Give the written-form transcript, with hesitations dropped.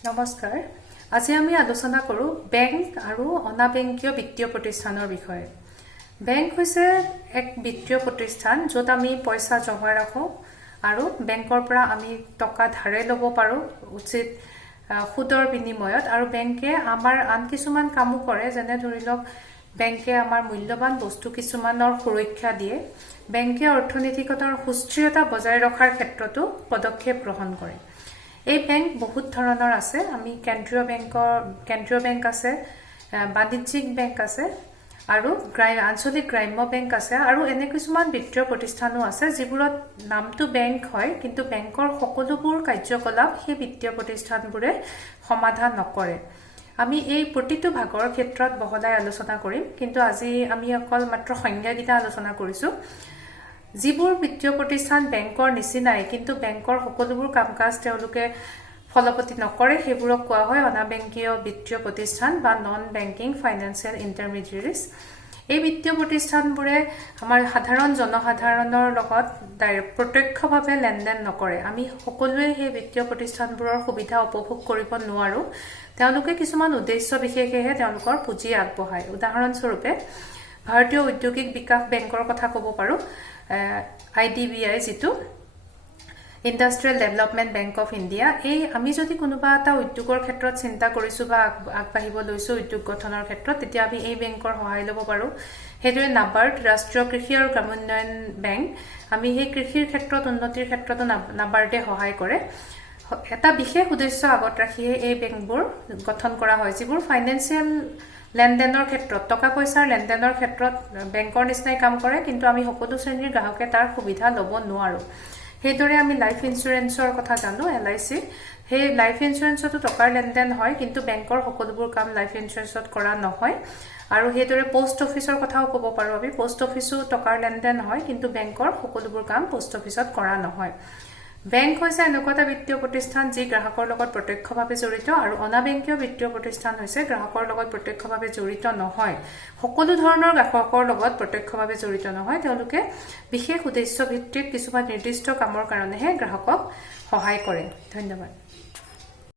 নমস্কাৰ আজি আমি আলোচনা কৰো বেংক আৰু অনাবেংকীয় বিত্তীয় প্ৰতিষ্ঠানৰ বিষয়ে বেংক হৈছে এক বিত্তীয় প্ৰতিষ্ঠান য'ত আমি পইচা জমা ৰাখো আৰু বেংকৰ পৰা আমি টকা ধাৰে ল'ব পাৰো উচিত সুদৰ বিনিময়ত আৰু বেংকে আমাৰ আন কিছুমান কামো কৰে যেনে ধৰি লওক বেংকে আমাৰ মূল্যৱান বস্তু কিছুমানৰ সুৰক্ষা দিয়ে বেংকে অৰ্থনৈতিকতা আৰু সুস্থিৰতা বজাই ৰখাৰ ক্ষেত্ৰতো পদক্ষেপ গ্ৰহণ কৰে এই বেংক বহুত ধৰণৰ আছে আমি কেন্দ্ৰীয় বেংক আছে বাণিজ্যিক বেংক আছে আৰু আঞ্চলিক গ্ৰাম্য বেংক আছে আৰু এনে কিছুমান বিত্তীয় প্ৰতিষ্ঠানো আছে যিবোৰত নামটো বেংক হয় কিন্তু বেংকৰ সকলোবোৰ কাৰ্যকলাপ সেই বিত্তীয় প্ৰতিষ্ঠানবোৰে সমাধান নকৰে আমি এই প্ৰতিটো ভাগৰ ক্ষেত্ৰত বহলাই আলোচনা কৰিম কিন্তু আজি আমি অকল মাত্ৰ সংজ্ঞাকেইটা আলোচনা কৰিছো যিবোৰ বিত্তীয় প্ৰতিষ্ঠান বেংকৰ নিচিনাই কিন্তু বেংকৰ সকলোবোৰ কামকাজ তেওঁলোকে ফলপ্ৰসূ নকৰে সেইবোৰক কোৱা হয় অনাবেংকীয় বিত্তীয় প্ৰতিষ্ঠান বা নন বেংকিং ফাইনেন্সিয়েল ইন্টাৰমিডিয়েৰিজ এই বিত্তীয় প্ৰতিষ্ঠানবোৰে আমাৰ সাধাৰণ জনসাধাৰণৰ লগত প্ৰত্যক্ষভাৱে লেনদেন নকৰে আমি সকলোৱে সেই বিত্তীয় প্ৰতিষ্ঠানবোৰৰ সুবিধা উপভোগ কৰিব নোৱাৰো তেওঁলোকে কিছুমান উদ্দেশ্য বিশেষেহে তেওঁলোকৰ পুঁজি আগবঢ়ায় উদাহৰণ স্বৰূপে ভাৰতীয় ঔদ্যোগিক বিকাশ বেংকৰ কথা ক'ব পাৰো IDBI যেটো industrial development bank of India এই আমি যদি কোনোবা এটা উদ্যোগৰ ক্ষেত্ৰত চিন্তা কৰিছো বা আগবাঢ়িব লৈছো উদ্যোগ গঠনৰ ক্ষেত্ৰত তেতিয়া আমি এই বেংকৰ সহায় ল'ব পাৰো হেদৰে নাবাৰ্ড ৰাষ্ট্ৰীয় কৃষি আৰু গ্ৰামোন্নয়ন বেংক আমি এই কৃষিৰ ক্ষেত্ৰত উন্নতিৰ ক্ষেত্ৰতো নাবাৰ্ডে সহায় কৰে এটা বিশেষ উদ্দেশ্য আগত ৰাখি এই বেংকবোৰ গঠন কৰা হয় যিবোৰ ফাইনেন্সিয়েল লেনদেনৰ ক্ষেত্ৰত টকা পইচাৰ লেনদেনৰ ক্ষেত্ৰত বেংকৰ নিচিনাই কাম কৰে কিন্তু আমি সকলো শ্ৰেণীৰ গ্ৰাহকে তাৰ সুবিধা ল'ব নোৱাৰো হেদৰে আমি লাইফ ইন্সুৰেন্সৰ কথা জানো LIC হে লাইফ ইন্সুৰেন্সতো টকাৰ লেনদেন হয় কিন্তু বেংকৰ সকলোবোৰ কাম লাইফ ইন্সুৰেন্সত কৰা নহয় আৰু হেদৰে পোষ্ট অফিচৰ কথাও ক'ব পাৰো আমি পোষ্ট অফিসো টকাৰ লেনদেন হয় কিন্তু বেংকৰ সকলোবোৰ কাম পোষ্ট অফিসত কৰা নহয় বেংক হৈছে এনেকুৱা এটা বিত্তীয় প্ৰতিষ্ঠান যি গ্ৰাহকৰ লগত প্ৰত্যক্ষভাৱে জড়িত আৰু অনাবেংকীয় বিত্তীয় প্ৰতিষ্ঠান হৈছে গ্ৰাহকৰ লগত প্ৰত্যক্ষভাৱে জড়িত নহয় সকলো ধৰণৰ গ্ৰাহকৰ লগত প্ৰত্যক্ষভাৱে জড়িত নহয় তেওঁলোকে বিশেষ উদ্দেশ্য ভিত্তিক কিছুমান নিৰ্দিষ্ট কামৰ কাৰণেহে গ্ৰাহকক সহায় কৰে ধন্যবাদ